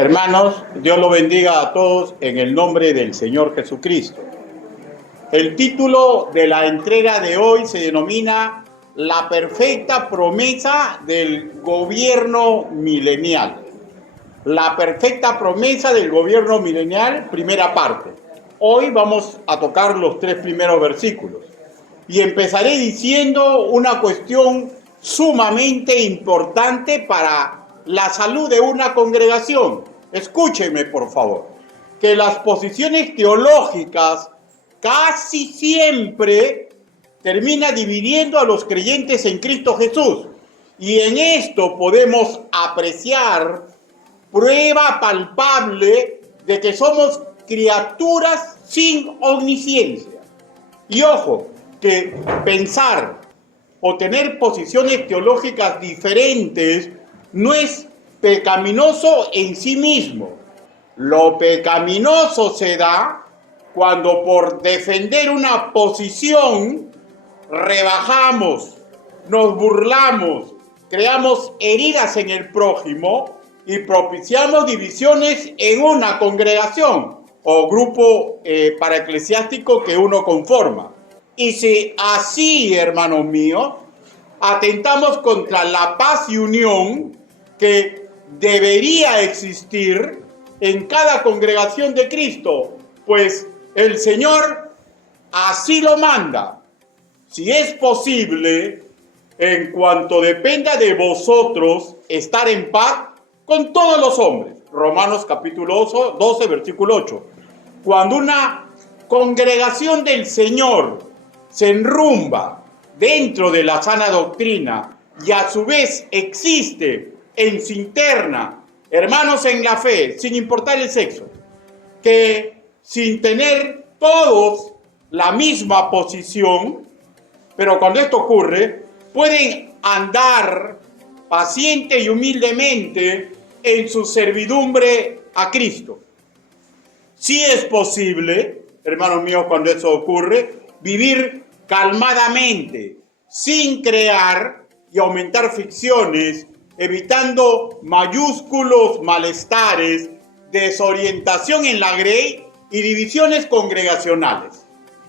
Hermanos, Dios los bendiga a todos en el nombre del Señor Jesucristo. El título de la entrega de hoy se denomina La perfecta promesa del gobierno milenial. La perfecta promesa del gobierno milenial, primera parte. Hoy vamos a tocar los 3 primeros versículos. Y empezaré diciendo una cuestión sumamente importante para la salud de una congregación. Escúchenme, por favor, que las posiciones teológicas casi siempre terminan dividiendo a los creyentes en Cristo Jesús. Y en esto podemos apreciar prueba palpable de que somos criaturas sin omnisciencia. Y ojo, que pensar o tener posiciones teológicas diferentes no es pecaminoso en sí mismo. Lo pecaminoso se da cuando por defender una posición rebajamos, nos burlamos, creamos heridas en el prójimo y propiciamos divisiones en una congregación o grupo paraeclesiástico que uno conforma. Y si así, hermanos míos, atentamos contra la paz y unión que debería existir en cada congregación de Cristo, pues el Señor así lo manda. Si es posible, en cuanto dependa de vosotros, estar en paz con todos los hombres. Romanos capítulo 12, versículo 8. Cuando una congregación del Señor se enrumba dentro de la sana doctrina y a su vez existe en su interna hermanos en la fe, sin importar el sexo, que sin tener todos la misma posición, pero cuando esto ocurre, pueden andar paciente y humildemente en su servidumbre a Cristo. Sí es posible, hermanos míos, cuando eso ocurre, vivir calmadamente, sin crear y aumentar ficciones, evitando mayúsculos malestares, desorientación en la grey y divisiones congregacionales.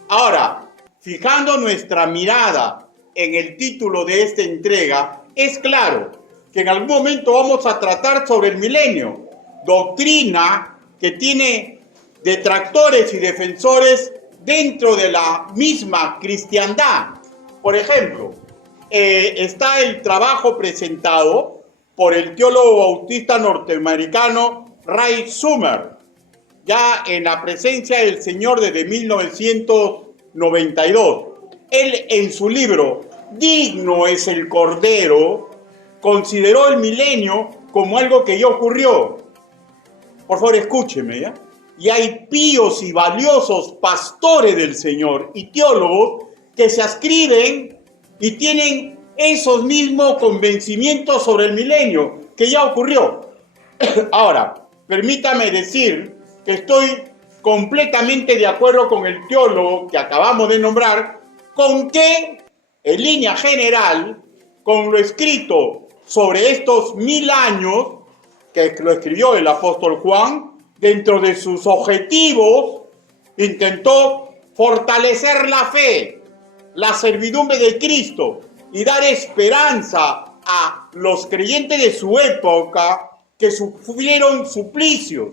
Ahora, fijando nuestra mirada en el título de esta entrega, es claro que en algún momento vamos a tratar sobre el milenio, doctrina que tiene detractores y defensores dentro de la misma cristiandad. Por ejemplo, está el trabajo presentado por el teólogo bautista norteamericano Ray Summer, ya en la presencia del Señor desde 1992. Él, en su libro Digno es el Cordero, consideró el milenio como algo que ya ocurrió. Por favor, escúcheme, ¿ya? Y hay píos y valiosos pastores del Señor y teólogos que se adscriben y tienen esos mismos convencimientos sobre el milenio que ya ocurrió. Ahora, permítame decir que estoy completamente de acuerdo con el teólogo que acabamos de nombrar, con que, en línea general, con lo escrito sobre estos 1000 años, que lo escribió el apóstol Juan, dentro de sus objetivos, intentó fortalecer la fe, la servidumbre de Cristo y dar esperanza a los creyentes de su época que sufrieron suplicios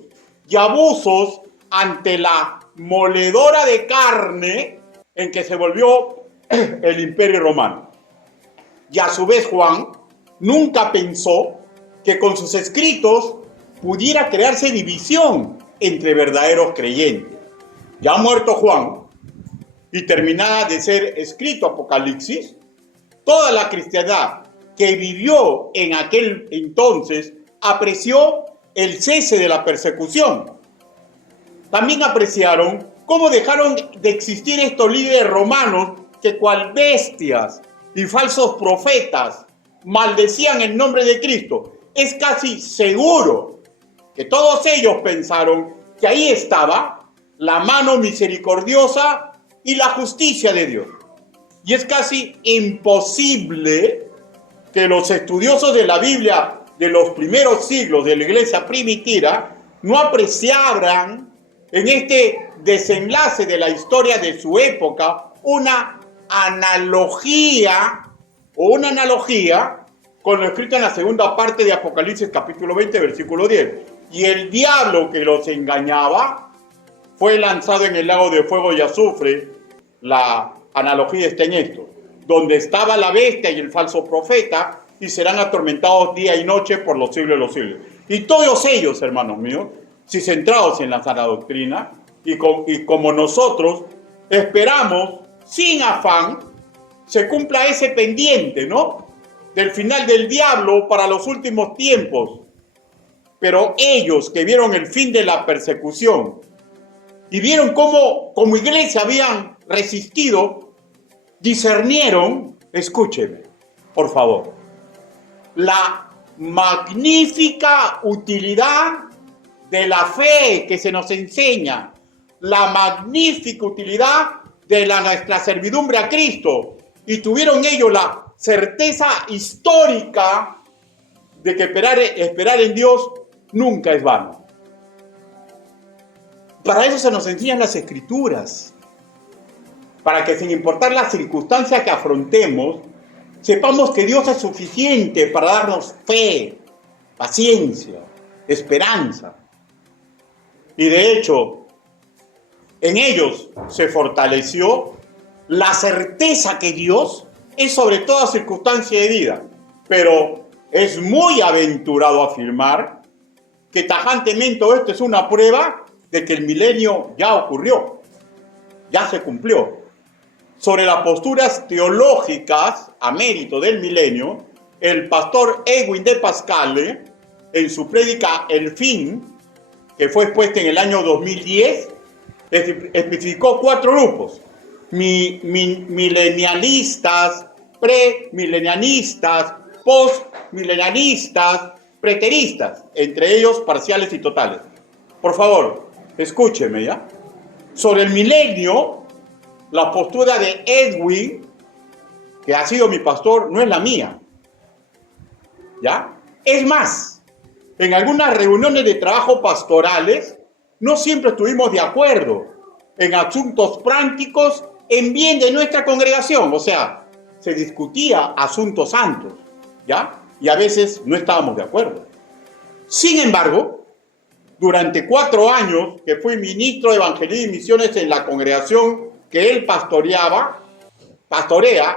y abusos ante la moledora de carne en que se volvió el Imperio Romano. Y a su vez Juan nunca pensó que con sus escritos pudiera crearse división entre verdaderos creyentes. Ya muerto Juan y terminada de ser escrito Apocalipsis, toda la cristiandad que vivió en aquel entonces apreció el cese de la persecución. También apreciaron cómo dejaron de existir estos líderes romanos que cual bestias y falsos profetas maldecían el nombre de Cristo. Es casi seguro que todos ellos pensaron que ahí estaba la mano misericordiosa y la justicia de Dios. Y es casi imposible que los estudiosos de la Biblia de los primeros siglos de la iglesia primitiva no apreciaban en este desenlace de la historia de su época una analogía con lo escrito en la segunda parte de Apocalipsis capítulo 20, versículo 10. Y el diablo que los engañaba fue lanzado en el lago de fuego y azufre. La analogía está en esto, donde estaba la bestia y el falso profeta, y serán atormentados día y noche por los siglos de los siglos. Y todos ellos, hermanos míos, si centrados en la sana doctrina, y como nosotros esperamos, sin afán, se cumpla ese pendiente, ¿no?, del final del diablo para los últimos tiempos. Pero ellos que vieron el fin de la persecución y vieron cómo como iglesia habían resistido, discernieron, escúcheme, por favor, la magnífica utilidad de la fe que se nos enseña, la magnífica utilidad de nuestra servidumbre a Cristo, y tuvieron ellos la certeza histórica de que esperar en Dios nunca es vano. Para eso se nos enseñan las Escrituras, para que sin importar las circunstancias que afrontemos, sepamos que Dios es suficiente para darnos fe, paciencia, esperanza. Y de hecho, en ellos se fortaleció la certeza que Dios es sobre toda circunstancia de vida. Pero es muy aventurado afirmar que tajantemente esto es una prueba de que el milenio ya ocurrió, ya se cumplió. Sobre las posturas teológicas a mérito del milenio, el pastor Edwin de Pascale, en su prédica El Fin, que fue expuesta en el año 2010, especificó 4 grupos: milenialistas, premilenialistas, postmilenialistas, preteristas, entre ellos parciales y totales. Por favor, escúcheme, ¿ya? Sobre el milenio, la postura de Edwin, que ha sido mi pastor, no es la mía, ¿ya? Es más, en algunas reuniones de trabajo pastorales, no siempre estuvimos de acuerdo en asuntos prácticos en bien de nuestra congregación. O sea, se discutía asuntos santos, ¿ya? Y a veces no estábamos de acuerdo. Sin embargo, durante 4 años que fui ministro de Evangelismo y Misiones en la congregación que él pastorea,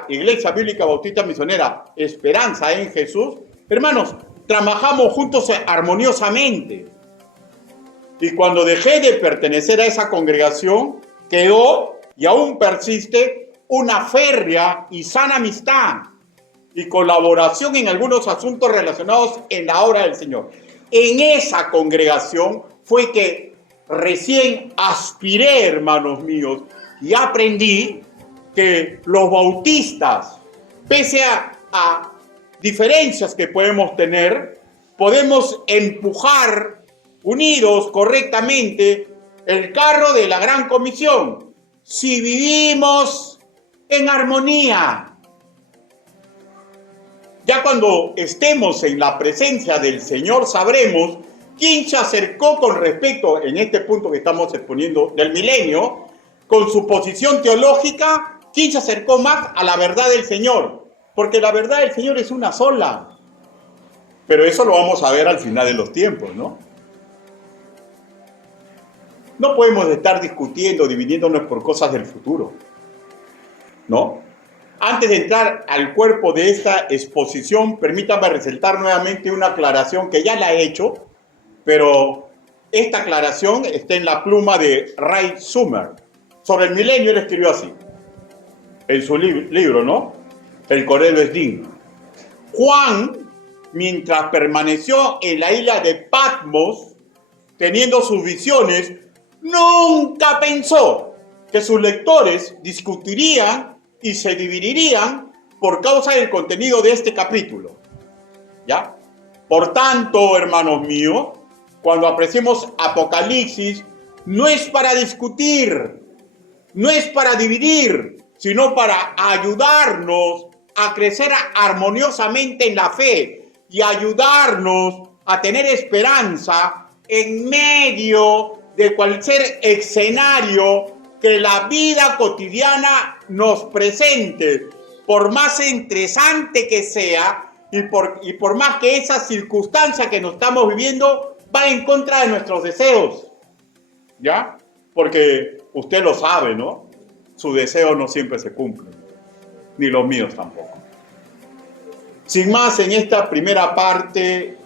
Iglesia Bíblica Bautista Misionera Esperanza en Jesús, hermanos, trabajamos juntos armoniosamente. Y cuando dejé de pertenecer a esa congregación, quedó y aún persiste una férrea y sana amistad y colaboración en algunos asuntos relacionados en la obra del Señor. En esa congregación fue que recién aspiré, hermanos míos, y aprendí que los bautistas, pese a diferencias que podemos tener, podemos empujar unidos correctamente el carro de la Gran Comisión, si vivimos en armonía. Ya cuando estemos en la presencia del Señor, sabremos quién se acercó con respecto, en este punto que estamos exponiendo del milenio, con su posición teológica, quién se acercó más a la verdad del Señor. Porque la verdad del Señor es una sola. Pero eso lo vamos a ver al final de los tiempos, ¿no? No podemos estar discutiendo, dividiéndonos por cosas del futuro, ¿no? Antes de entrar al cuerpo de esta exposición, permítame resaltar nuevamente una aclaración que ya la he hecho, pero esta aclaración está en la pluma de Ray Summer. Sobre el milenio él escribió así, en su libro, ¿no? El Correo es digno. Juan, mientras permaneció en la isla de Patmos, teniendo sus visiones, nunca pensó que sus lectores discutirían y se dividirían por causa del contenido de este capítulo, ¿ya? Por tanto, hermanos míos, cuando apreciemos Apocalipsis, no es para discutir, no es para dividir, sino para ayudarnos a crecer armoniosamente en la fe y ayudarnos a tener esperanza en medio de cualquier escenario que la vida cotidiana nos presente, por más interesante que sea y por más que esa circunstancia que nos estamos viviendo va en contra de nuestros deseos, ¿ya? Porque usted lo sabe, ¿no? Sus deseos no siempre se cumplen, ni los míos tampoco. Sin más, en esta primera parte,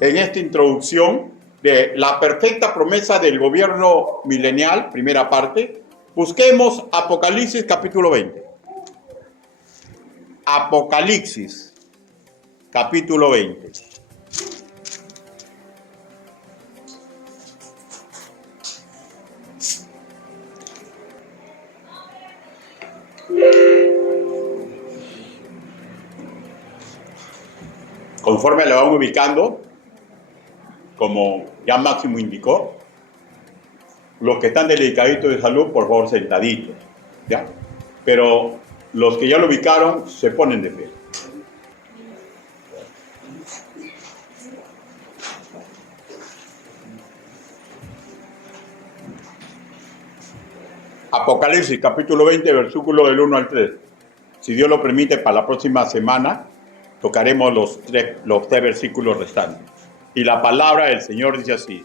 en esta introducción de la perfecta promesa del gobierno milenial, primera parte, busquemos Apocalipsis capítulo 20. Apocalipsis capítulo 20. Conforme lo vamos ubicando, como ya Máximo indicó, los que están delicaditos de salud, por favor, sentaditos, ¿ya? Pero los que ya lo ubicaron, se ponen de pie. Apocalipsis, capítulo 20, versículo del 1 al 3. Si Dios lo permite, para la próxima semana tocaremos los tres versículos restantes. Y la palabra del Señor dice así: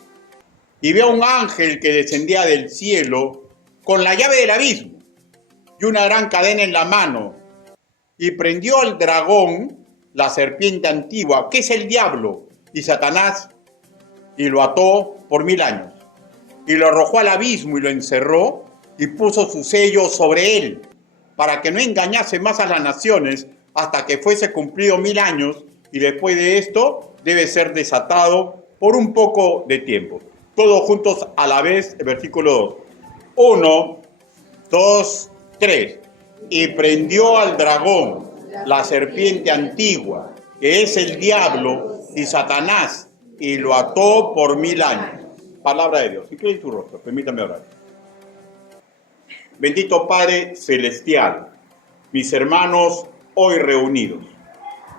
y vi a un ángel que descendía del cielo con la llave del abismo y una gran cadena en la mano, y prendió al dragón, la serpiente antigua, que es el diablo y Satanás, y lo ató por 1000 años, y lo arrojó al abismo y lo encerró, y puso su sello sobre él, para que no engañase más a las naciones hasta que fuese cumplido 1000 años, y después de esto debe ser desatado por un poco de tiempo. Todos juntos a la vez, el versículo 2. 1, 2, 3. Y prendió al dragón, la serpiente antigua, que es el diablo y Satanás, y lo ató por 1000 años. Palabra de Dios. Incline tu rostro, permítame orar. Bendito Padre Celestial, mis hermanos hoy reunidos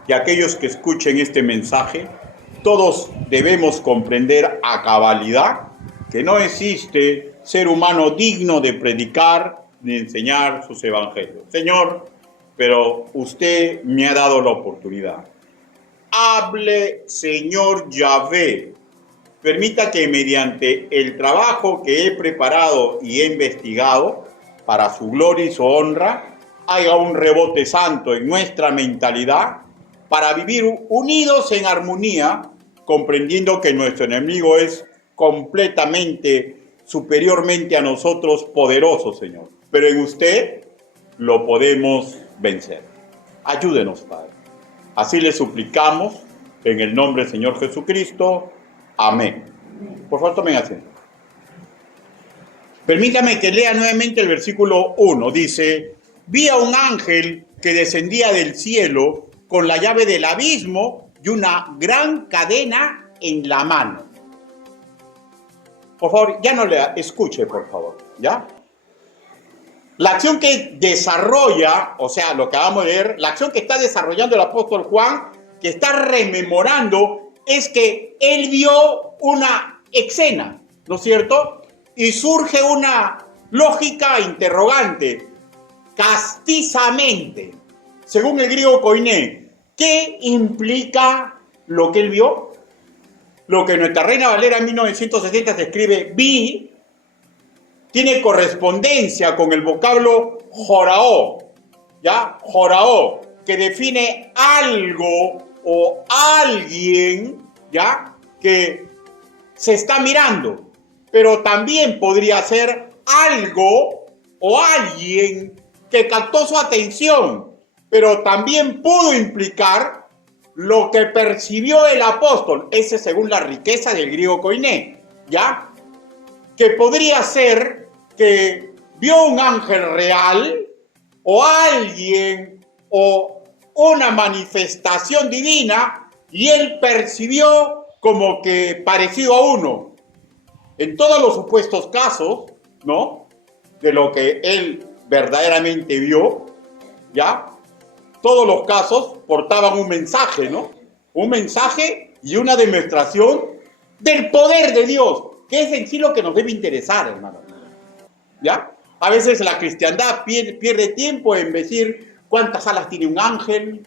y aquellos que escuchen este mensaje, todos debemos comprender a cabalidad que no existe ser humano digno de predicar ni enseñar sus evangelios. Señor, pero usted me ha dado la oportunidad. Hable, Señor Yahvé. Permita que mediante el trabajo que he preparado y he investigado, para su gloria y su honra, haya un rebote santo en nuestra mentalidad para vivir unidos en armonía, comprendiendo que nuestro enemigo es completamente, superiormente a nosotros, poderoso, Señor. Pero en usted lo podemos vencer. Ayúdenos, Padre. Así le suplicamos en el nombre del Señor Jesucristo. Amén. Por favor, tomen asiento. Permítame que lea nuevamente el versículo 1. Dice: vi a un ángel que descendía del cielo con la llave del abismo y una gran cadena en la mano. Por favor, ya no le escuche, por favor, ¿ya? La acción que desarrolla, o sea, lo que acabamos de leer, la acción que está desarrollando el apóstol Juan, que está rememorando, es que él vio una escena, ¿no es cierto? Y surge una lógica interrogante, castizamente, según el griego koiné. ¿Qué implica lo que él vio? Lo que nuestra Reina Valera en 1960 se escribe vi, tiene correspondencia con el vocablo joraó, ¿ya? Joraó, que define algo o alguien, ¿ya? Que se está mirando. Pero también podría ser algo o alguien que captó su atención, pero también pudo implicar lo que percibió el apóstol, ese según la riqueza del griego koiné, ¿ya? Que podría ser que vio un ángel real o alguien o una manifestación divina y él percibió como que parecido a uno. En todos los supuestos casos, ¿no? De lo que él verdaderamente vio, ¿ya? Todos los casos portaban un mensaje, ¿no? un mensaje y una demostración del poder de Dios, que es en sí lo que nos debe interesar, hermano. ¿Ya? A veces la cristiandad pierde tiempo en decir cuántas alas tiene un ángel,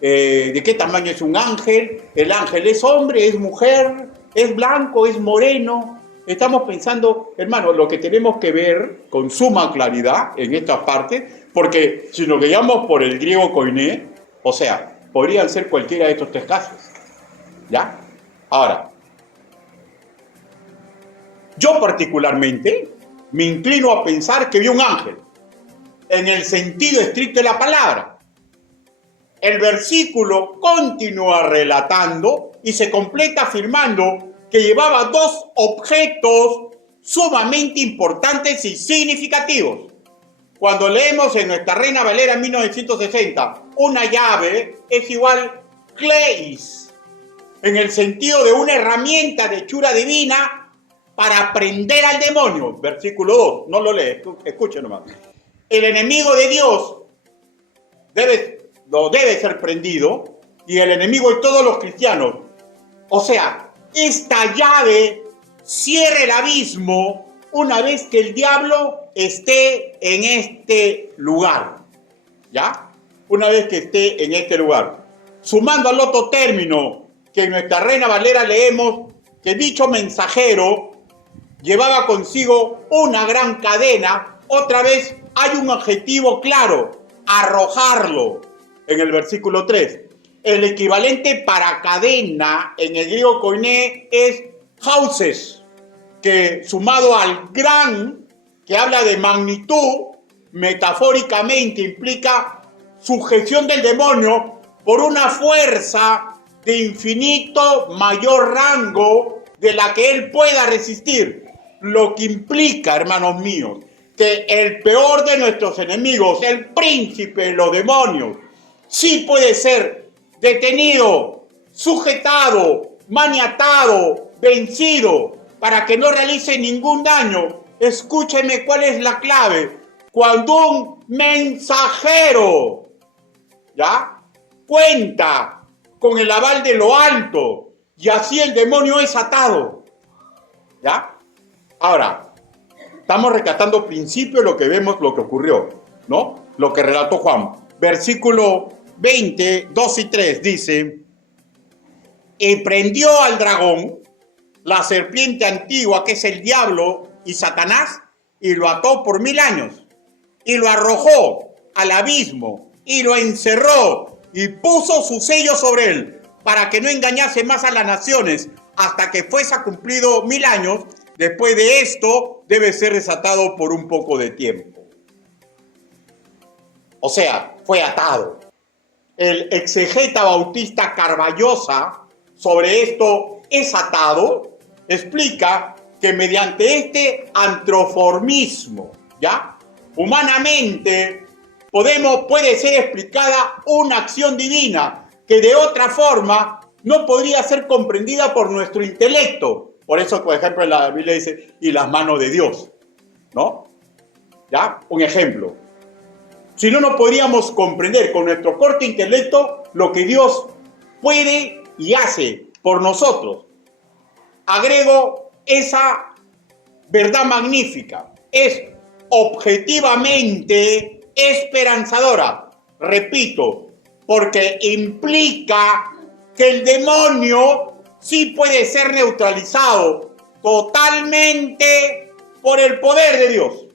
de qué tamaño es un ángel, el ángel es hombre, es mujer, es blanco, es moreno. Estamos pensando, hermano, lo que tenemos que ver con suma claridad en esta parte, porque si nos guiamos por el griego koiné, o sea, podrían ser cualquiera de estos tres casos. ¿Ya? Ahora, yo particularmente me inclino a pensar que vi un ángel, en el sentido estricto de la palabra. El versículo continúa relatando y se completa afirmando que llevaba dos objetos sumamente importantes y significativos. Cuando leemos en nuestra Reina Valera 1960, una llave es igual kleis, en el sentido de una herramienta de hechura divina para prender al demonio. Versículo 2, no lo lee, escuchen nomás. El enemigo de Dios debe ser prendido, y el enemigo de todos los cristianos. O sea, esta llave cierra el abismo una vez que el diablo esté en este lugar. ¿Ya? Una vez que esté en este lugar. Sumando al otro término que en nuestra Reina Valera leemos que dicho mensajero llevaba consigo una gran cadena, otra vez hay un objetivo claro: arrojarlo. En el versículo 3. El equivalente para cadena en el griego koiné es hauses, que sumado al gran, que habla de magnitud, metafóricamente implica sujeción del demonio por una fuerza de infinito mayor rango de la que él pueda resistir. Lo que implica, hermanos míos, que el peor de nuestros enemigos, el príncipe de los demonios, sí puede ser detenido, sujetado, maniatado, vencido, para que no realice ningún daño. Escúcheme cuál es la clave. Cuando un mensajero, ¿ya?, cuenta con el aval de lo alto, y así el demonio es atado. ¿Ya? Ahora, estamos rescatando principio de lo que vemos, lo que ocurrió, ¿no? Lo que relató Juan. Versículo 20, 2 y 3 dice: y prendió al dragón, la serpiente antigua, que es el diablo y Satanás, y lo ató por 1000 años, y lo arrojó al abismo, y lo encerró, y puso su sello sobre él, para que no engañase más a las naciones, hasta que fuese cumplido 1000 años. Después de esto, debe ser desatado por un poco de tiempo. O sea, fue atado. El exegeta Bautista Carballosa sobre esto es atado, explica que mediante este antroformismo, ¿ya?, humanamente puede ser explicada una acción divina que de otra forma no podría ser comprendida por nuestro intelecto. Por eso, por ejemplo, en la Biblia dice, y las manos de Dios, ¿no? ¿Ya? Un ejemplo. Si no, no podríamos comprender con nuestro corto intelecto lo que Dios puede y hace por nosotros. Agrego esa verdad magnífica. Es objetivamente esperanzadora. Repito, porque implica que el demonio sí puede ser neutralizado totalmente por el poder de Dios.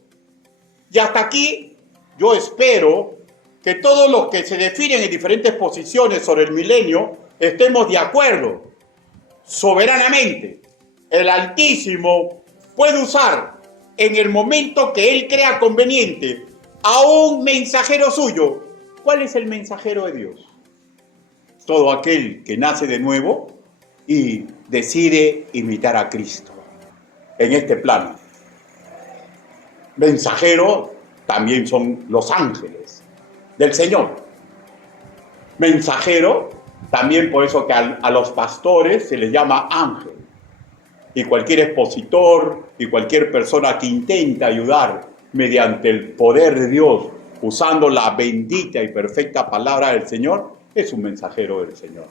Y hasta aquí yo espero que todos los que se definen en diferentes posiciones sobre el milenio estemos de acuerdo. Soberanamente, el Altísimo puede usar en el momento que Él crea conveniente a un mensajero suyo. ¿Cuál es el mensajero de Dios? Todo aquel que nace de nuevo y decide imitar a Cristo en este plano. Mensajero también son los ángeles del Señor. Mensajero también, por eso que a los pastores se les llama ángel. Y cualquier expositor y cualquier persona que intenta ayudar mediante el poder de Dios, usando la bendita y perfecta palabra del Señor, es un mensajero del Señor.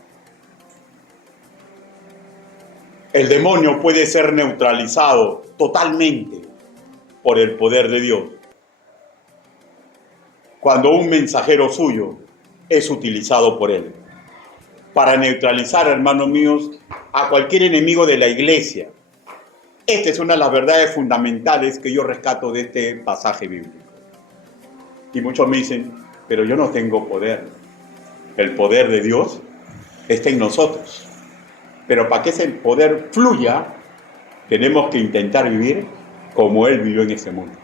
El demonio puede ser neutralizado totalmente por el poder de Dios cuando un mensajero suyo es utilizado por él para neutralizar, hermanos míos, a cualquier enemigo de la iglesia. Esta es una de las verdades fundamentales que yo rescato de este pasaje bíblico. Y muchos me dicen, pero yo no tengo poder. El poder de Dios está en nosotros. Pero para que ese poder fluya, tenemos que intentar vivir como Él vivió en ese mundo.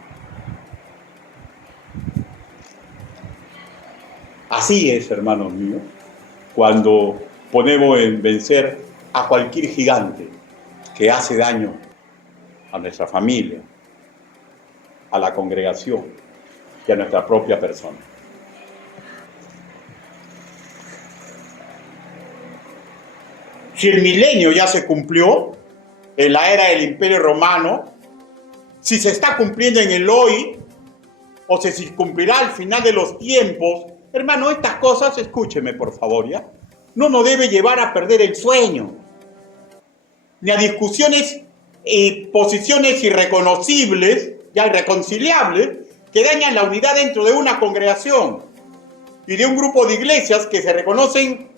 Así es, hermanos míos, cuando ponemos en vencer a cualquier gigante que hace daño a nuestra familia, a la congregación y a nuestra propia persona. Si el milenio ya se cumplió en la era del Imperio Romano, si se está cumpliendo en el hoy, o si se cumplirá al final de los tiempos, hermano, estas cosas, escúcheme por favor, ¿ya? No nos debe llevar a perder el sueño, ni a discusiones y posiciones irreconocibles, ya irreconciliables, que dañan la unidad dentro de una congregación y de un grupo de iglesias que se reconocen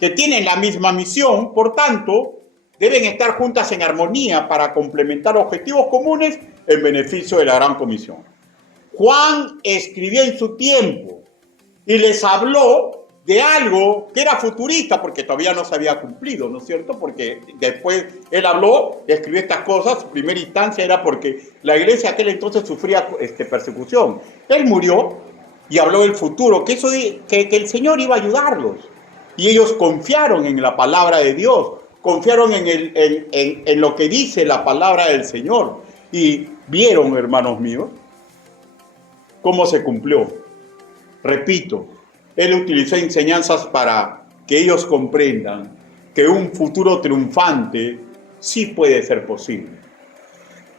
que tienen la misma misión, por tanto, deben estar juntas en armonía para complementar objetivos comunes en beneficio de la gran comisión. Juan escribió en su tiempo y les habló de algo que era futurista, porque todavía no se había cumplido, ¿no es cierto? Porque después él habló, escribió estas cosas, su primera instancia era porque la iglesia aquel entonces sufría persecución. Él murió y habló del futuro, que el Señor iba a ayudarlos. Y ellos confiaron en la palabra de Dios, confiaron en lo que dice la palabra del Señor. Y vieron, hermanos míos, cómo se cumplió. Repito, Él utilizó enseñanzas para que ellos comprendan que un futuro triunfante sí puede ser posible.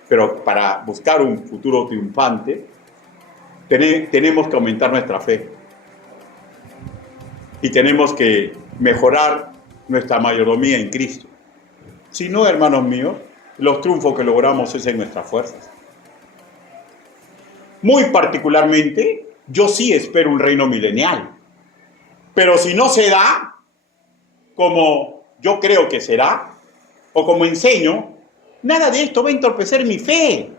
Pero para buscar un futuro triunfante, tenemos que aumentar nuestra fe. Y tenemos que mejorar nuestra mayordomía en Cristo. Si no, hermanos míos, los triunfos que logramos es en nuestras fuerzas. Muy particularmente, yo sí espero un reino milenial. Pero si no se da, como yo creo que será, o como enseño, nada de esto va a entorpecer mi fe,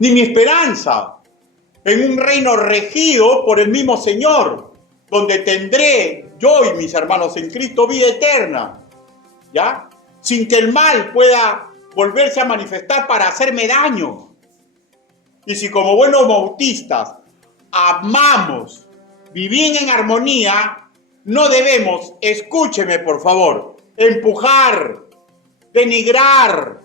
ni mi esperanza en un reino regido por el mismo Señor, donde tendré yo y mis hermanos en Cristo vida eterna, ¿ya? Sin que el mal pueda volverse a manifestar para hacerme daño. Y si como buenos bautistas amamos vivir en armonía, no debemos, escúcheme por favor, empujar, denigrar,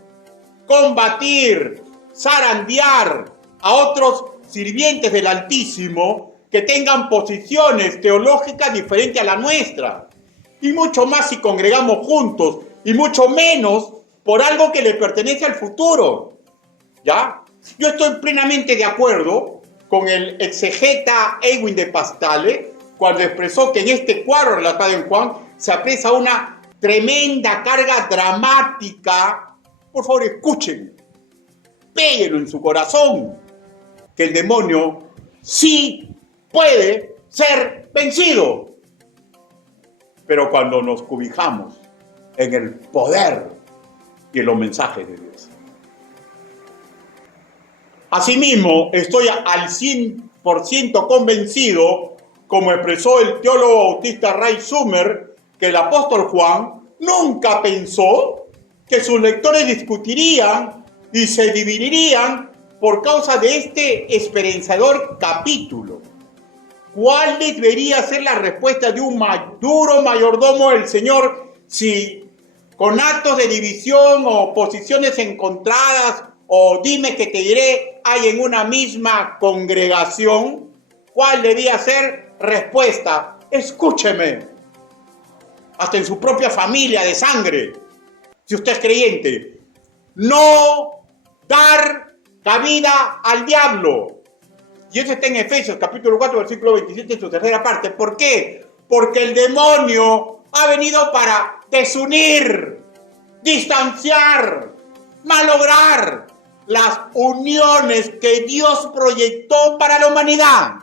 combatir, zarandear a otros sirvientes del Altísimo que tengan posiciones teológicas diferentes a la nuestra. Y mucho más si congregamos juntos, y mucho menos por algo que le pertenece al futuro. ¿Ya? Yo estoy plenamente de acuerdo con el exegeta Edwin de Pastale cuando expresó que en este cuadro relatado en Juan se aprecia una tremenda carga dramática. Por favor, escuchen, péguenlo en su corazón, que el demonio sí puede ser vencido. Pero cuando nos cobijamos en el poder y en los mensajes de Dios. Asimismo, estoy al 100% convencido, como expresó el teólogo bautista Ray Sumer, que el apóstol Juan nunca pensó que sus lectores discutirían y se dividirían por causa de este esperanzador capítulo. ¿Cuál debería ser la respuesta de un duro mayordomo del Señor si con actos de división o posiciones encontradas o dime que te diré hay en una misma congregación? ¿Cuál debía ser respuesta? Escúcheme, hasta en su propia familia de sangre, si usted es creyente, no dar cabida al diablo. Y eso está en Efesios capítulo 4, versículo 27 en su tercera parte. ¿Por qué? Porque el demonio ha venido para desunir, distanciar, malograr las uniones que Dios proyectó para la humanidad.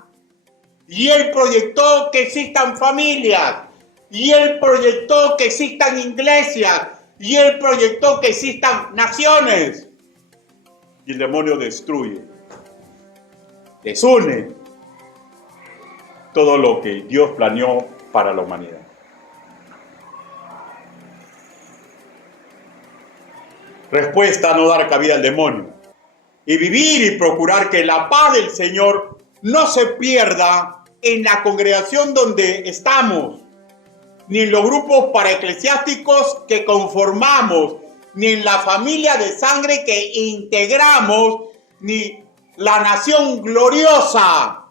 Y Él proyectó que existan familias, y Él proyectó que existan iglesias, y Él proyectó que existan naciones. Y el demonio destruye, desune todo lo que Dios planeó para la humanidad. Respuesta: no dar cabida al demonio. Y vivir y procurar que la paz del Señor no se pierda en la congregación donde estamos, ni en los grupos paraeclesiásticos que conformamos, ni en la familia de sangre que integramos, ni la nación gloriosa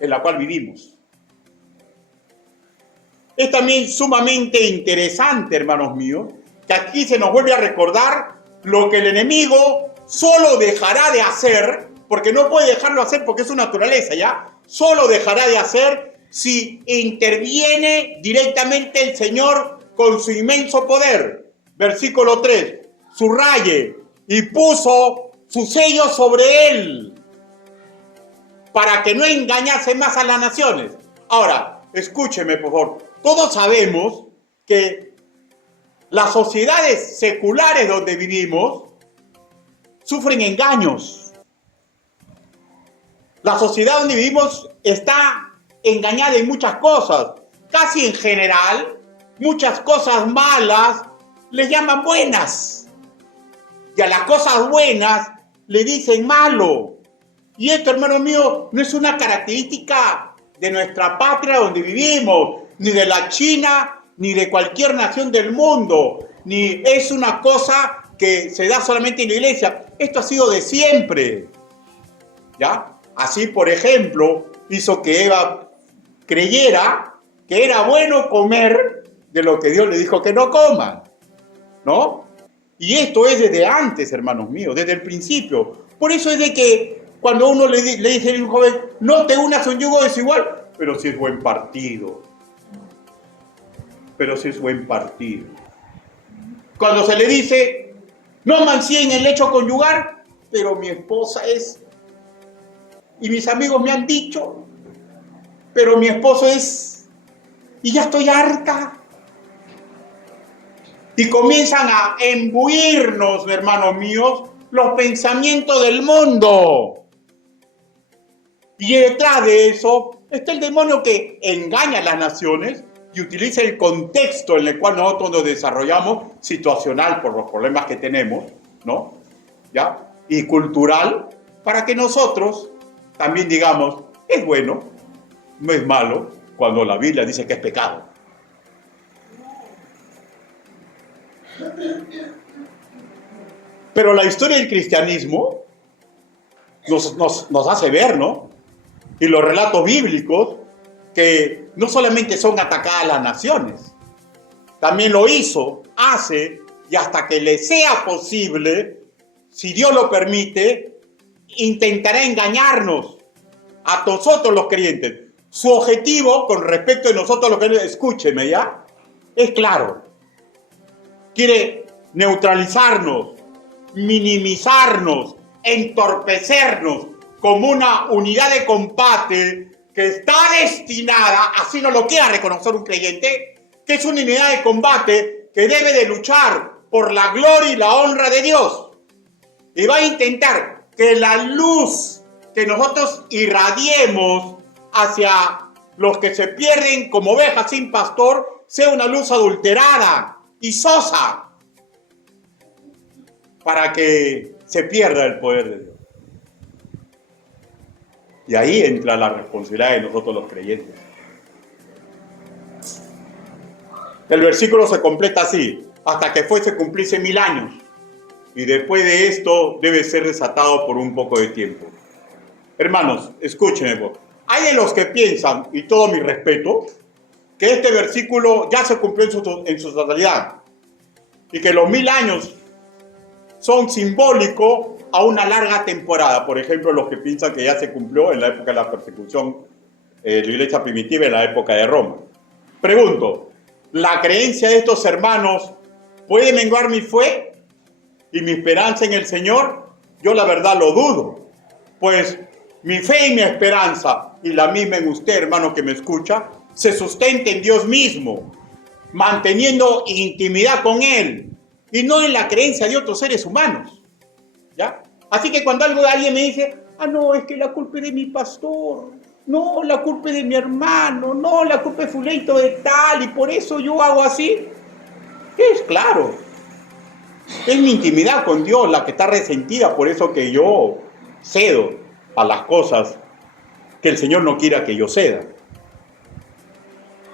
en la cual vivimos. Es también sumamente interesante, hermanos míos, que aquí se nos vuelve a recordar lo que el enemigo solo dejará de hacer, porque no puede dejarlo hacer porque es su naturaleza, ¿ya? Solo dejará de hacer si interviene directamente el Señor con su inmenso poder. Versículo 3, subraye, y puso su sello sobre él, para que no engañase más a las naciones. Ahora, escúcheme, por favor. Todos sabemos que las sociedades seculares donde vivimos sufren engaños. La sociedad donde vivimos está engañada en muchas cosas. Casi en general, muchas cosas malas les llaman buenas. Y a las cosas buenas le dicen malo. Y esto, hermano mío, no es una característica de nuestra patria donde vivimos, ni de la China, ni de cualquier nación del mundo, ni es una cosa que se da solamente en la iglesia. Esto ha sido de siempre, ¿ya? Así, por ejemplo, hizo que Eva creyera que era bueno comer de lo que Dios le dijo que no coma, ¿no? Y esto es desde antes, hermanos míos, desde el principio. Por eso es de que cuando uno le dice a un joven, no te unas a un yugo desigual, pero si es buen partido. Pero si es buen partido. Cuando se le dice, no mancien el lecho conyugal, pero mi esposa es, y mis amigos me han dicho, pero mi esposo es, y ya estoy harta. Y comienzan a embuirnos, hermanos míos, los pensamientos del mundo. Y detrás de eso está el demonio que engaña a las naciones y utiliza el contexto en el cual nosotros nos desarrollamos, situacional por los problemas que tenemos, ¿no? ¿Ya? Y cultural, para que nosotros también digamos, es bueno, no es malo, cuando la Biblia dice que es pecado. Pero la historia del cristianismo nos hace ver, ¿no? Y los relatos bíblicos, que no solamente son atacadas las naciones, también lo hizo, hace, y hasta que le sea posible, si Dios lo permite, intentará engañarnos a nosotros los creyentes. Su objetivo con respecto a nosotros los creyentes, escúcheme ya, es claro. Quiere neutralizarnos, minimizarnos, entorpecernos como una unidad de combate que está destinada, así no lo quiera reconocer un creyente, que es una unidad de combate que debe de luchar por la gloria y la honra de Dios. Y va a intentar que la luz que nosotros irradiemos hacia los que se pierden como ovejas sin pastor sea una luz adulterada y sosa, para que se pierda el poder de Dios. Y ahí entra la responsabilidad de nosotros los creyentes. El versículo se completa así: hasta que fuese cumplirse 1000 años. Y después de esto debe ser desatado por un poco de tiempo. Hermanos, escúchenme. Hay de los que piensan, y todo mi respeto, que este versículo ya se cumplió en su totalidad. Y que los 1000 años son simbólicos a una larga temporada. Por ejemplo, los que piensan que ya se cumplió en la época de la persecución de la iglesia primitiva, en la época de Roma. Pregunto, la creencia de estos hermanos puede menguar mi fe y mi esperanza en el Señor? Yo la verdad lo dudo, pues mi fe y mi esperanza, y la misma en usted, hermano que me escucha, se sustenta en Dios mismo, manteniendo intimidad con Él, y no en la creencia de otros seres humanos, ¿ya? Así que cuando alguien me dice, no, es que la culpa es de mi pastor, no, la culpa es de mi hermano, no, la culpa es fulanito de tal, y por eso yo hago así, es claro, es mi intimidad con Dios la que está resentida, por eso que yo cedo a las cosas que el Señor no quiera que yo ceda.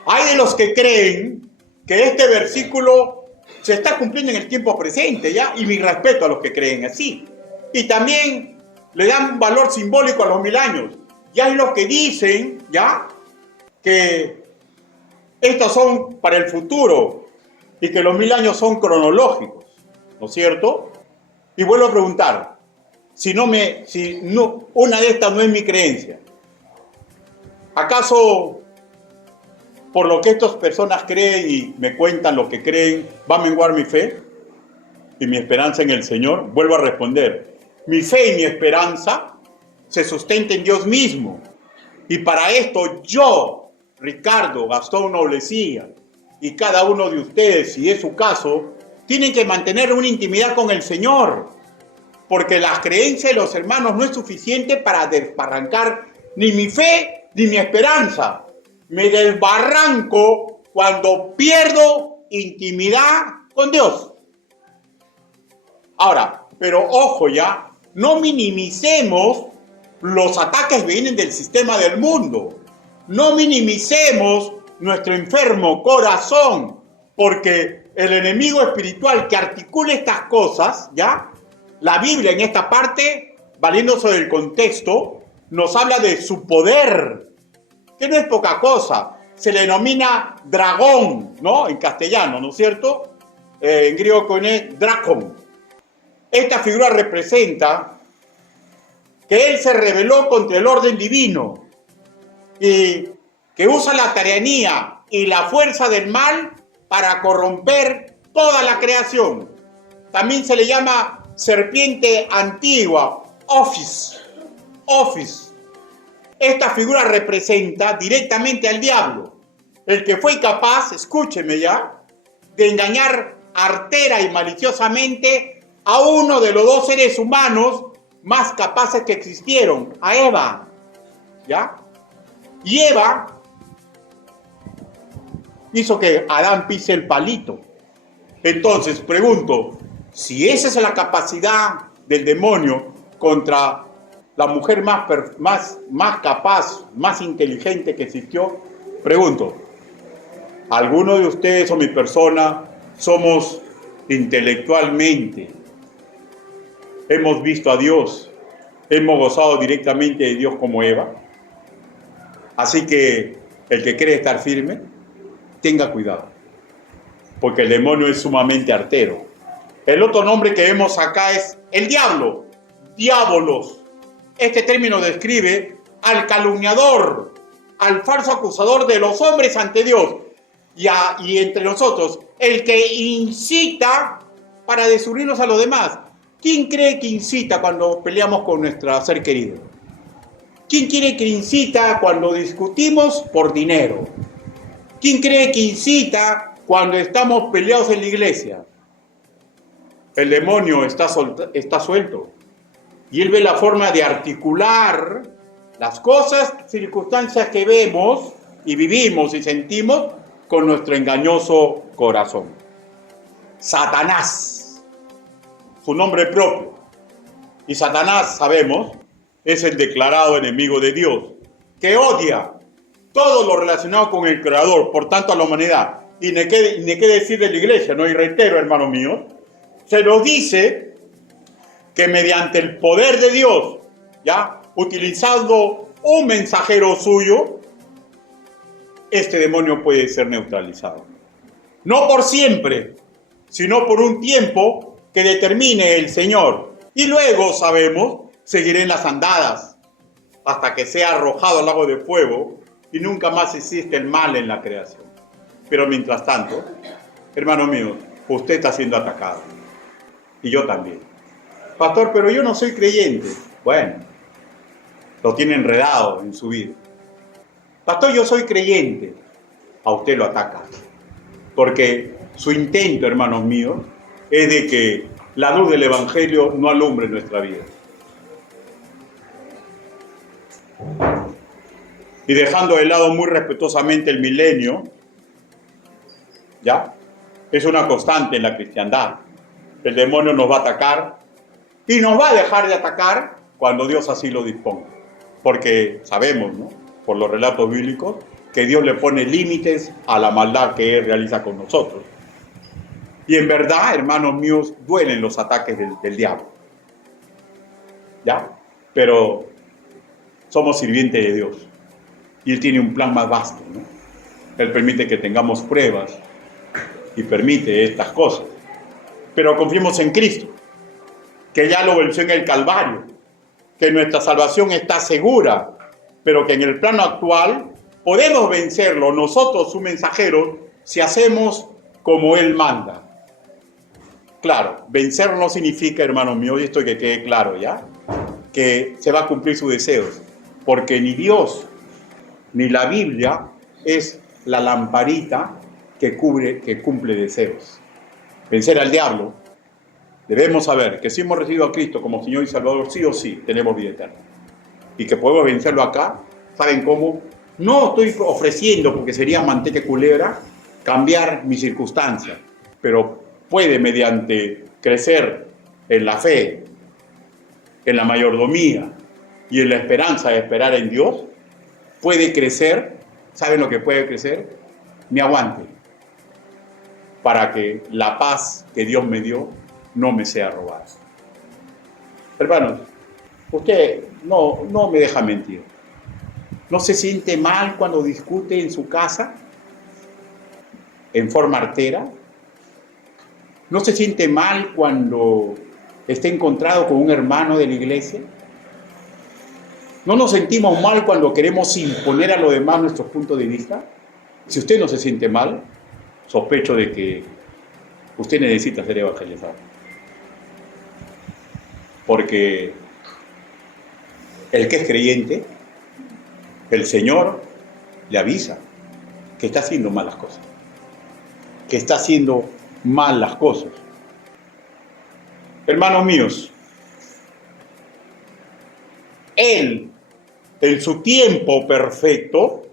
Hay de los que creen que este versículo se está cumpliendo en el tiempo presente, ¿ya? Y mi respeto a los que creen así. Y también le dan valor simbólico a los 1000 años. Y hay los que dicen, ¿ya?, que estos son para el futuro y que los 1000 años son cronológicos, ¿no es cierto? Y vuelvo a preguntar, si una de estas no es mi creencia, ¿acaso por lo que estas personas creen y me cuentan lo que creen, va a menguar mi fe y mi esperanza en el Señor? Vuelvo a responder, mi fe y mi esperanza se sustentan en Dios mismo. Y para esto yo, Ricardo Gastón Noblecía, y cada uno de ustedes, si es su caso, tienen que mantener una intimidad con el Señor, porque la creencia de los hermanos no es suficiente para desbarrancar ni mi fe ni mi esperanza. Me desbarranco cuando pierdo intimidad con Dios. Ahora, pero ojo ya, no minimicemos los ataques que vienen del sistema del mundo. No minimicemos nuestro enfermo corazón, porque el enemigo espiritual que articula estas cosas, ¿ya? La Biblia en esta parte, valiéndose del contexto, nos habla de su poder, que no es poca cosa. Se le denomina dragón, ¿no? En castellano, ¿no es cierto? En griego con dracon. Esta figura representa que él se rebeló contra el orden divino y que usa la tiranía y la fuerza del mal para corromper toda la creación. También se le llama serpiente antigua, Ophis. Esta figura representa directamente al diablo, el que fue capaz, escúcheme ya, de engañar artera y maliciosamente a uno de los 2 seres humanos más capaces que existieron, a Eva, ¿ya? Y Eva hizo que Adán pise el palito. Entonces, pregunto, si esa es la capacidad del demonio contra la mujer más capaz, más inteligente que existió, pregunto, ¿alguno de ustedes o mi persona somos intelectualmente? ¿Hemos visto a Dios? ¿Hemos gozado directamente de Dios como Eva? Así que el que quiere estar firme, tenga cuidado, porque el demonio es sumamente artero. El otro nombre que vemos acá es el diablo, diabolos. Este término describe al calumniador, al falso acusador de los hombres ante Dios y entre nosotros, el que incita para desunirnos a los demás. ¿Quién cree que incita cuando peleamos con nuestro ser querido? ¿Quién cree que incita cuando discutimos por dinero? ¿Quién cree que incita cuando estamos peleados en la iglesia? El demonio está suelto. Y él ve la forma de articular las cosas, circunstancias que vemos y vivimos y sentimos con nuestro engañoso corazón. Satanás, su nombre propio. Y Satanás, sabemos, es el declarado enemigo de Dios, que odia todo lo relacionado con el Creador, por tanto a la humanidad. Y ni qué decir de la iglesia, ¿no? Y reitero, hermano mío, se nos dice que mediante el poder de Dios, ya, utilizando un mensajero suyo, este demonio puede ser neutralizado. No por siempre, sino por un tiempo que determine el Señor. Y luego, sabemos, seguiré en las andadas hasta que sea arrojado al lago de fuego y nunca más existe el mal en la creación. Pero mientras tanto, hermano mío, usted está siendo atacado. Y yo también. Pastor, pero yo no soy creyente. Bueno, lo tiene enredado en su vida. Pastor, yo soy creyente. A usted lo ataca. Porque su intento, hermanos míos, es de que la luz del Evangelio no alumbre nuestra vida. Y dejando de lado muy respetuosamente el milenio, ¿ya? Es una constante en la cristiandad. El demonio nos va a atacar y nos va a dejar de atacar cuando Dios así lo disponga. Porque sabemos, ¿no?, por los relatos bíblicos, que Dios le pone límites a la maldad que Él realiza con nosotros. Y en verdad, hermanos míos, duelen los ataques del diablo. ¿Ya? Pero somos sirvientes de Dios. Y Él tiene un plan más vasto, ¿no? Él permite que tengamos pruebas y permite estas cosas. Pero confiemos en Cristo, que ya lo venció en el Calvario, que nuestra salvación está segura, pero que en el plano actual podemos vencerlo nosotros, sus mensajeros, si hacemos como Él manda. Claro, vencer no significa, hermanos míos, y esto que quede claro, ¿ya?, que se va a cumplir sus deseos, porque ni Dios ni la Biblia es la lamparita que cumple deseos. Vencer al diablo, debemos saber que si hemos recibido a Cristo como Señor y Salvador, sí o sí tenemos vida eterna. Y que podemos vencerlo acá. ¿Saben cómo? No estoy ofreciendo, porque sería manteca y culebra, cambiar mi circunstancia, pero puede, mediante crecer en la fe, en la mayordomía y en la esperanza de esperar en Dios, puede crecer. ¿Saben lo que puede crecer? Mi aguante, para que la paz que Dios me dio no me sea robada. Hermanos, usted no me deja mentir. ¿No se siente mal cuando discute en su casa en forma artera? ¿No se siente mal cuando está encontrado con un hermano de la iglesia? ¿No nos sentimos mal cuando queremos imponer a los demás nuestros puntos de vista? Si usted no se siente mal, sospecho de que usted necesita ser evangelizado. Porque el que es creyente, el Señor le avisa que está haciendo malas cosas. Que está haciendo mal las cosas. Hermanos míos, Él, en su tiempo perfecto,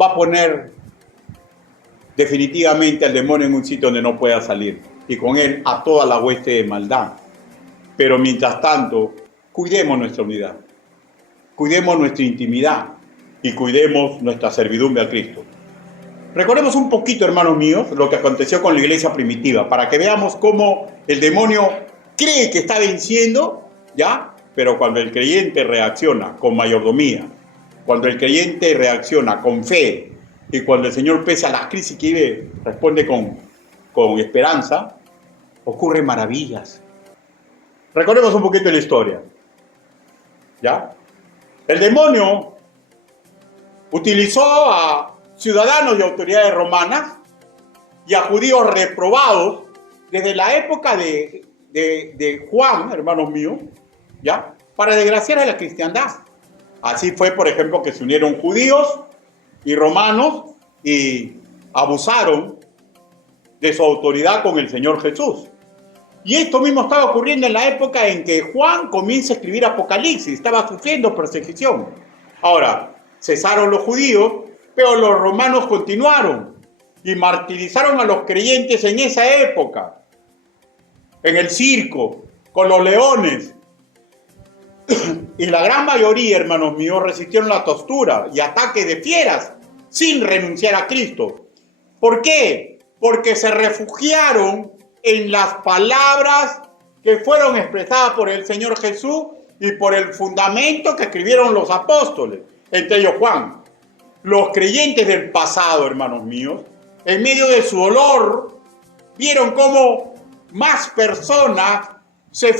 va a poner definitivamente al demonio en un sitio donde no pueda salir, y con él a toda la hueste de maldad. Pero mientras tanto, cuidemos nuestra unidad, cuidemos nuestra intimidad y cuidemos nuestra servidumbre a Cristo. Recordemos un poquito, hermanos míos, lo que aconteció con la iglesia primitiva, para que veamos cómo el demonio cree que está venciendo, ¿ya? Pero cuando el creyente reacciona con mayordomía, cuando el creyente reacciona con fe, y cuando el Señor, pese a las crisis que vive, responde con esperanza, ocurren maravillas. Recordemos un poquito la historia, ¿ya? El demonio utilizó a ciudadanos y autoridades romanas y a judíos reprobados desde la época de Juan, hermanos míos, ¿ya?, para desgraciar a la cristiandad. Así fue, por ejemplo, que se unieron judíos y romanos y abusaron de su autoridad con el Señor Jesús. Y esto mismo estaba ocurriendo en la época en que Juan comienza a escribir Apocalipsis, estaba sufriendo persecución. Ahora, cesaron los judíos, pero los romanos continuaron y martirizaron a los creyentes en esa época, en el circo, con los leones. Y la gran mayoría, hermanos míos, resistieron la tortura y ataques de fieras sin renunciar a Cristo. ¿Por qué? Porque se refugiaron en las palabras que fueron expresadas por el Señor Jesús y por el fundamento que escribieron los apóstoles, entre ellos Juan. Los creyentes del pasado, hermanos míos, en medio de su dolor, vieron cómo más personas se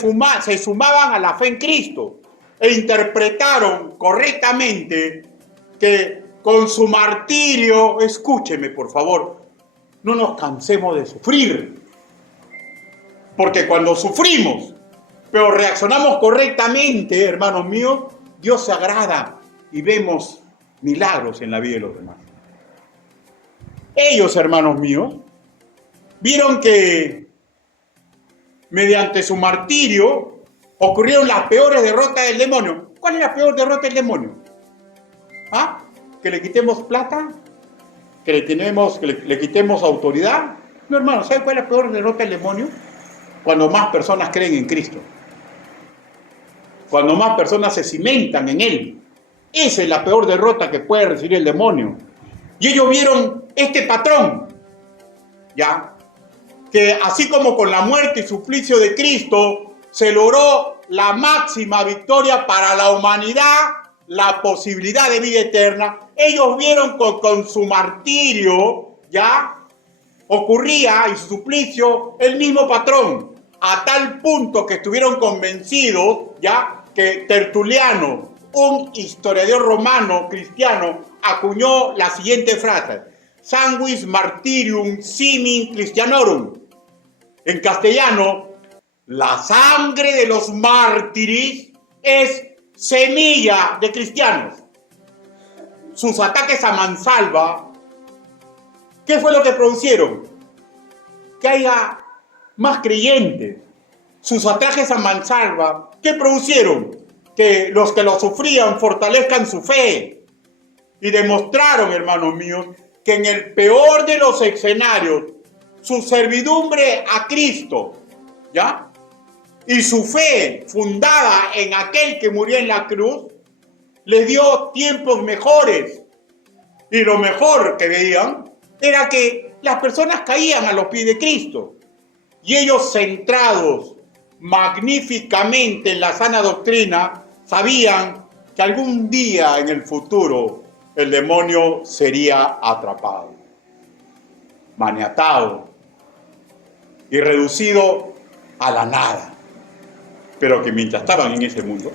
sumaban a la fe en Cristo e interpretaron correctamente que con su martirio, escúcheme por favor, no nos cansemos de sufrir. Porque cuando sufrimos, pero reaccionamos correctamente, hermanos míos, Dios se agrada y vemos milagros en la vida de los demás. Ellos, hermanos míos, vieron que mediante su martirio ocurrieron las peores derrotas del demonio. ¿Cuál es la peor derrota del demonio? ¿Ah? ¿Que le quitemos plata? ¿Que le quitemos autoridad? No, hermano, ¿sabe cuál es la peor derrota del demonio? Cuando más personas creen en Cristo. Cuando más personas se cimentan en Él. Esa es la peor derrota que puede recibir el demonio. Y ellos vieron este patrón, ¿ya? Que así como con la muerte y suplicio de Cristo se logró la máxima victoria para la humanidad, la posibilidad de vida eterna, ellos vieron con su martirio, ¿ya? Ocurría y su suplicio el mismo patrón, a tal punto que estuvieron convencidos, ¿ya? Que Tertuliano, un historiador romano cristiano, acuñó la siguiente frase: sanguis martirium simil Christianorum. En castellano, la sangre de los mártires es semilla de cristianos. Sus ataques a mansalva, ¿qué fue lo que produjeron? Que haya más creyentes. Sus ataques a mansalva, ¿qué produjeron? Que los que lo sufrían fortalezcan su fe. Y demostraron, hermanos míos, que en el peor de los escenarios, su servidumbre a Cristo, ¿ya? Y su fe fundada en aquel que murió en la cruz, les dio tiempos mejores. Y lo mejor que veían era que las personas caían a los pies de Cristo. Y ellos, centrados magníficamente en la sana doctrina, sabían que algún día en el futuro el demonio sería atrapado, maniatado y reducido a la nada. Pero que mientras estaban en ese mundo,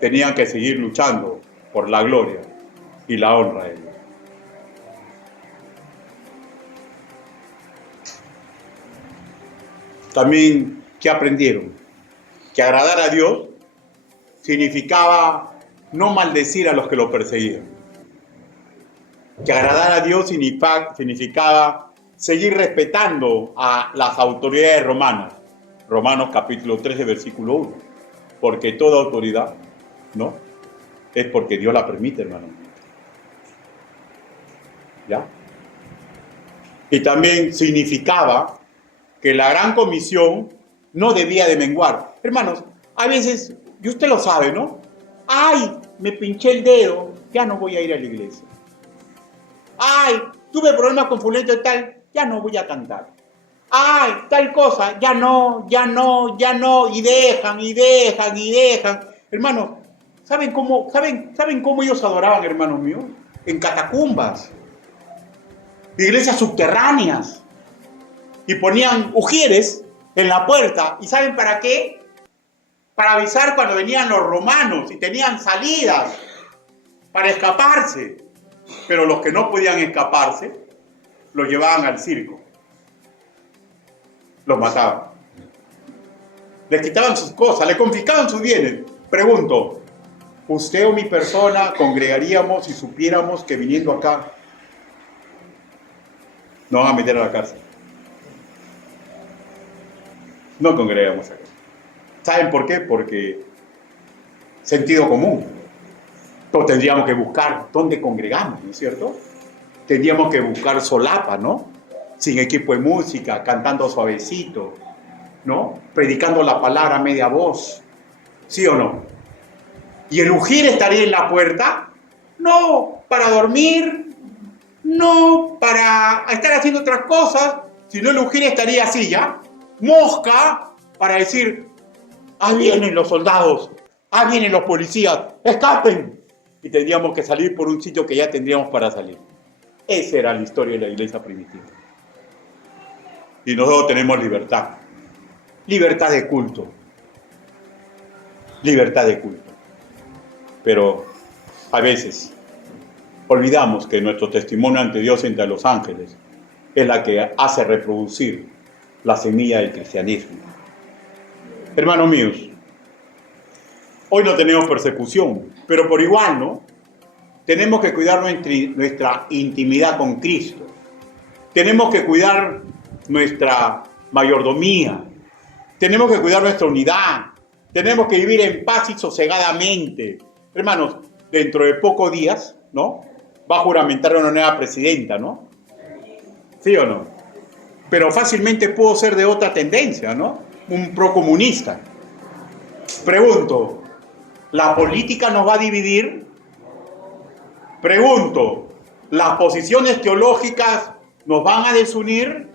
tenían que seguir luchando por la gloria y la honra de Dios. También, ¿qué aprendieron? Que agradar a Dios significaba no maldecir a los que lo perseguían. Que agradar a Dios significaba seguir respetando a las autoridades romanas. Romanos capítulo 13, versículo 1. Porque toda autoridad, ¿no? Es porque Dios la permite, hermano. ¿Ya? Y también significaba que la gran comisión no debía de menguar. Hermanos, a veces, y usted lo sabe, ¿no? ¡Ay! Me pinché el dedo, ya no voy a ir a la iglesia. ¡Ay! Tuve problemas con fulano y tal, ya no voy a cantar. ¡Ay! Tal cosa, ya no, y dejan. Hermanos, ¿saben cómo ellos adoraban, hermanos míos? En catacumbas, iglesias subterráneas, y ponían ujieres en la puerta. ¿Y saben para qué? Para avisar cuando venían los romanos y tenían salidas para escaparse. Pero los que no podían escaparse, los llevaban al circo. Los mataban. Les quitaban sus cosas, les confiscaban sus bienes. Pregunto, ¿usted o mi persona congregaríamos si supiéramos que viniendo acá nos van a meter a la cárcel? No congregamos acá. ¿Saben por qué? Porque sentido común. Entonces tendríamos que buscar dónde congregamos, ¿no es cierto? Tendríamos que buscar solapa, ¿no? Sin equipo de música, cantando suavecito, ¿no? Predicando la palabra a media voz, ¿sí o no? ¿Y el ujir estaría en la puerta? No, para dormir, no, para estar haciendo otras cosas, sino el ujir estaría así, ¿ya? Mosca, para decir, ahí vienen los soldados, ahí vienen los policías, escapen. Y tendríamos que salir por un sitio que ya tendríamos para salir. Esa era la historia de la iglesia primitiva. Y nosotros tenemos libertad. Libertad de culto. Libertad de culto. Pero a veces olvidamos que nuestro testimonio ante Dios y ante los ángeles es la que hace reproducir la semilla del cristianismo. Hermanos míos, hoy no tenemos persecución, pero por igual, ¿no? Tenemos que cuidar nuestra intimidad con Cristo. Tenemos que cuidar nuestra mayordomía. Tenemos que cuidar nuestra unidad. Tenemos que vivir en paz y sosegadamente. Hermanos, dentro de pocos días, ¿no?, va a juramentar una nueva presidenta, ¿no? ¿Sí o no? Pero fácilmente pudo ser de otra tendencia, ¿no? Un procomunista. Pregunto, ¿la política nos va a dividir? Pregunto, ¿las posiciones teológicas nos van a desunir?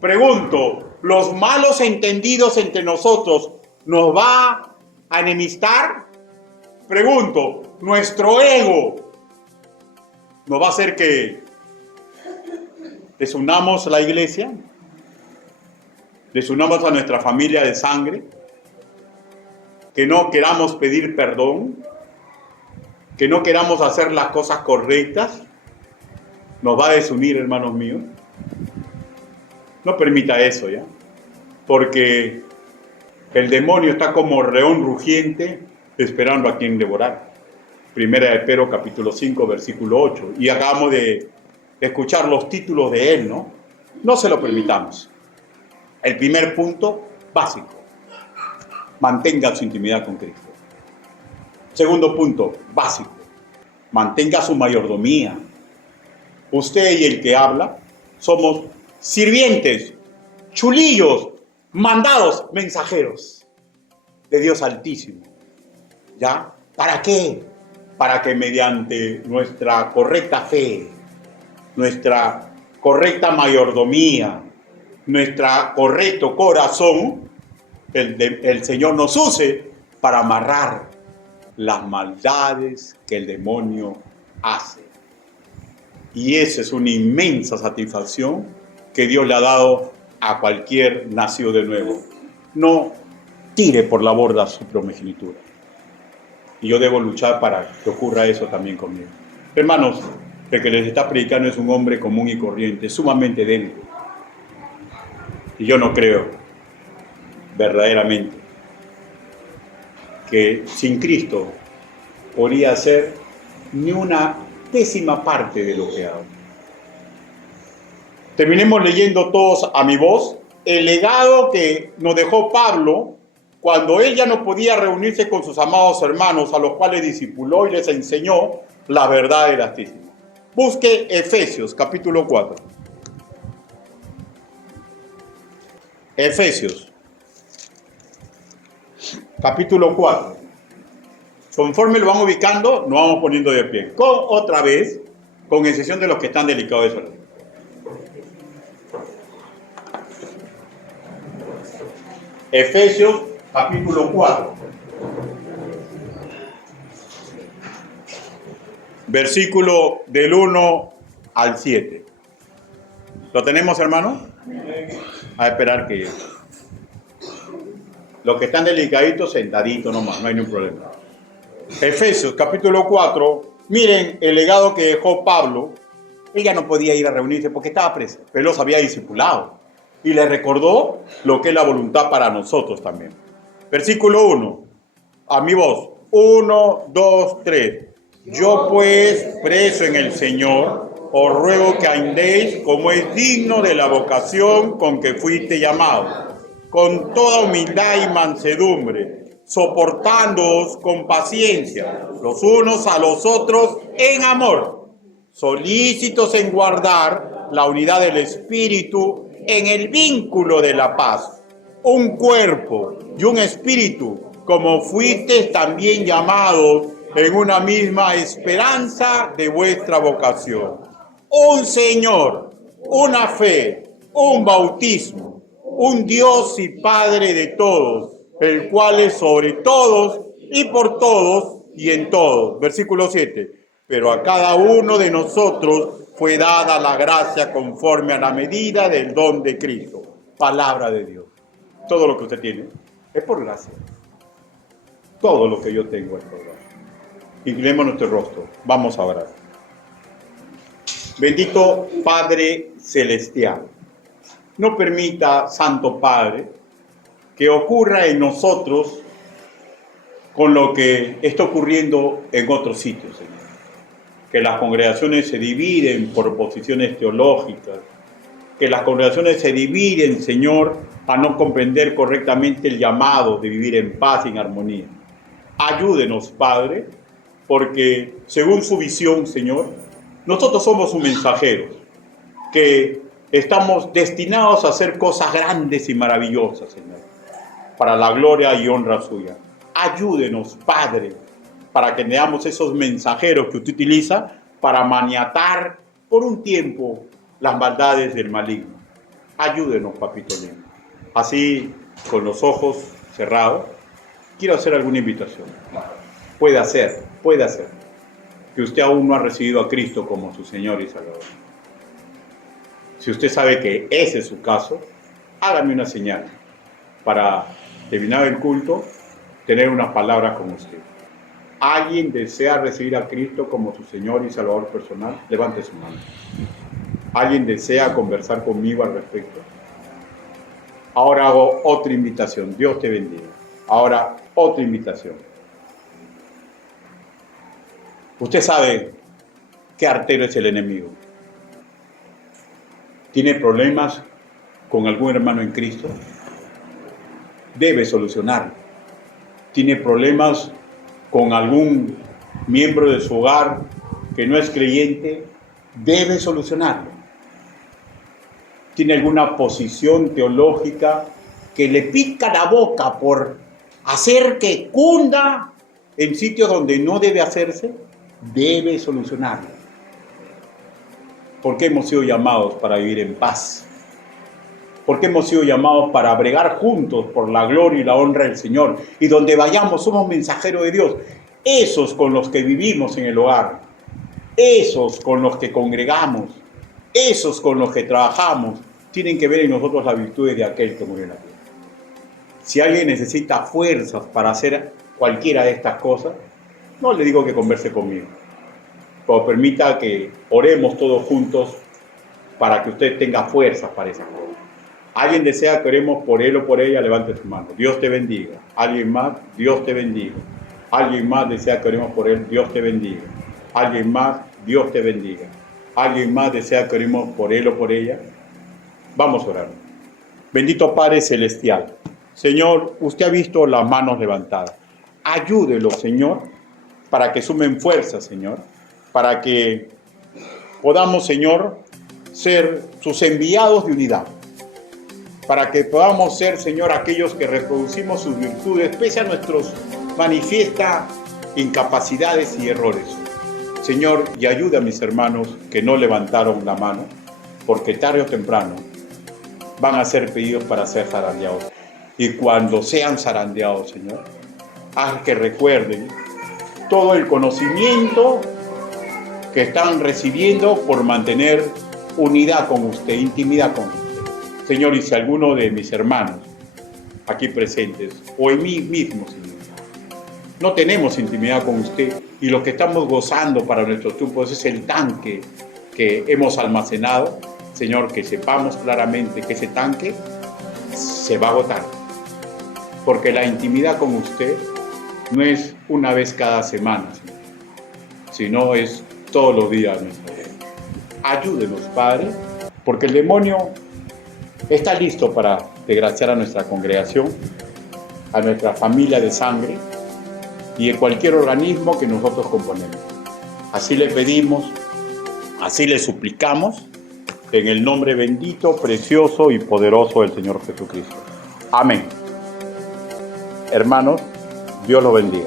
Pregunto, ¿los malos entendidos entre nosotros nos va a enemistar? Pregunto, ¿nuestro ego nos va a hacer que desunamos la iglesia? ¿Desunamos a nuestra familia de sangre? ¿Que no queramos pedir perdón? ¿Que no queramos hacer las cosas correctas? ¿Nos va a desunir, hermanos míos? No permita eso, ¿ya? Porque el demonio está como león rugiente esperando a quien devorar. Primera de Pedro, capítulo 5, versículo 8. Y acabamos de escuchar los títulos de él, ¿no? No se lo permitamos. El primer punto, básico. Mantenga su intimidad con Cristo. Segundo punto, básico. Mantenga su mayordomía. Usted y el que habla somos sirvientes, chulillos, mandados, mensajeros de Dios Altísimo. ¿Ya? ¿Para qué? Para que mediante nuestra correcta fe, nuestra correcta mayordomía, nuestro correcto corazón, el Señor nos use para amarrar las maldades que el demonio hace. Y esa es una inmensa satisfacción que Dios le ha dado a cualquier nacido de nuevo. No tire por la borda su primogenitura. Y yo debo luchar para que ocurra eso también conmigo. Hermanos, el que les está predicando es un hombre común y corriente, sumamente débil. Y yo no creo verdaderamente que sin Cristo podría hacer ni una décima parte de lo que hago. Terminemos leyendo todos a mi voz el legado que nos dejó Pablo cuando él ya no podía reunirse con sus amados hermanos, a los cuales discipuló y les enseñó la verdad del Altísimo. Busque Efesios, capítulo 4. Efesios, capítulo 4. Conforme lo van ubicando, nos vamos poniendo de pie. Otra vez, con excepción de los que están delicados de salud. Efesios, capítulo 4. Versículo del 1 al 7. ¿Lo tenemos, hermano? A esperar que... Los que están delicaditos, sentaditos nomás, no hay ningún problema. Efesios, capítulo 4. Miren el legado que dejó Pablo. Ella no podía ir a reunirse porque estaba presa, pero los había discipulado. Y le recordó lo que es la voluntad para nosotros también. Versículo 1. A mi voz. 1, 2, 3. Yo pues, preso en el Señor, os ruego que andéis como es digno de la vocación con que fuiste llamado, con toda humildad y mansedumbre, soportándoos con paciencia los unos a los otros en amor, solícitos en guardar la unidad del Espíritu en el vínculo de la paz, un cuerpo y un espíritu, como fuisteis también llamados en una misma esperanza de vuestra vocación. Un Señor, una fe, un bautismo, un Dios y Padre de todos, el cual es sobre todos y por todos y en todos. Versículo 7. Pero a cada uno de nosotros fue dada la gracia conforme a la medida del don de Cristo. Palabra de Dios. Todo lo que usted tiene es por gracia. Todo lo que yo tengo es por gracia. Inclinemos nuestro rostro. Vamos a orar. Bendito Padre Celestial, no permita, Santo Padre, que ocurra en nosotros con lo que está ocurriendo en otros sitios, Señor. Que las congregaciones se dividen por posiciones teológicas, que las congregaciones se dividen, Señor, a no comprender correctamente el llamado de vivir en paz y en armonía. Ayúdenos, Padre, porque según su visión, Señor, nosotros somos sus mensajeros, que estamos destinados a hacer cosas grandes y maravillosas, Señor, para la gloria y honra suya. Ayúdenos, Padre, para que veamos esos mensajeros que usted utiliza para maniatar por un tiempo las maldades del maligno. Ayúdenos, Papito lindo. Así, con los ojos cerrados, quiero hacer alguna invitación. Puede hacer que usted aún no ha recibido a Cristo como su Señor y Salvador. Si usted sabe que ese es su caso, hágame una señal para terminar el culto, tener unas palabras con usted. ¿Alguien desea recibir a Cristo como su Señor y Salvador personal? Levante su mano. ¿Alguien desea conversar conmigo al respecto? Ahora hago otra invitación. Dios te bendiga. Ahora otra invitación. Usted sabe qué artero es el enemigo. ¿Tiene problemas con algún hermano en Cristo? Debe solucionarlo. ¿Tiene problemas con algún miembro de su hogar que no es creyente? Debe solucionarlo. ¿Tiene alguna posición teológica que le pica la boca por hacer que cunda en sitios donde no debe hacerse? Debe solucionarlo. Porque hemos sido llamados para vivir en paz. Porque hemos sido llamados para bregar juntos por la gloria y la honra del Señor. Y donde vayamos somos mensajeros de Dios. Esos con los que vivimos en el hogar. Esos con los que congregamos. Esos con los que trabajamos. Tienen que ver en nosotros las virtudes de aquel que murió en la cruz. Si alguien necesita fuerzas para hacer cualquiera de estas cosas, no le digo que converse conmigo. Pero permita que oremos todos juntos para que usted tenga fuerzas para esas cosas. ¿Alguien desea que oremos por él o por ella? Levante su mano. Dios te bendiga. ¿Alguien más? Dios te bendiga. ¿Alguien más desea que oremos por él? Dios te bendiga. ¿Alguien más? Dios te bendiga. ¿Alguien más desea que oremos por él o por ella? Vamos a orar. Bendito Padre Celestial. Señor, usted ha visto las manos levantadas. Ayúdelo, Señor, para que sumen fuerzas, Señor. Para que podamos, Señor, ser sus enviados de unidad. Para que podamos ser, Señor, aquellos que reproducimos sus virtudes, pese a nuestros manifiestas incapacidades y errores. Señor, y ayuda a mis hermanos que no levantaron la mano, porque tarde o temprano van a ser pedidos para ser zarandeados. Y cuando sean zarandeados, Señor, haz que recuerden todo el conocimiento que están recibiendo por mantener unidad con usted, intimidad con usted. Señor, y si alguno de mis hermanos aquí presentes, o en mí mismo, Señor, no tenemos intimidad con usted, y lo que estamos gozando para nuestros tiempos es el tanque que hemos almacenado, Señor, que sepamos claramente que ese tanque se va a agotar. Porque la intimidad con usted no es una vez cada semana, Señor, sino es todos los días de nuestra vida. Ayúdenos, Padre, porque el demonio está listo para desgraciar a nuestra congregación, a nuestra familia de sangre y de cualquier organismo que nosotros componemos. Así le pedimos, así le suplicamos, en el nombre bendito, precioso y poderoso del Señor Jesucristo. Amén. Hermanos, Dios los bendiga.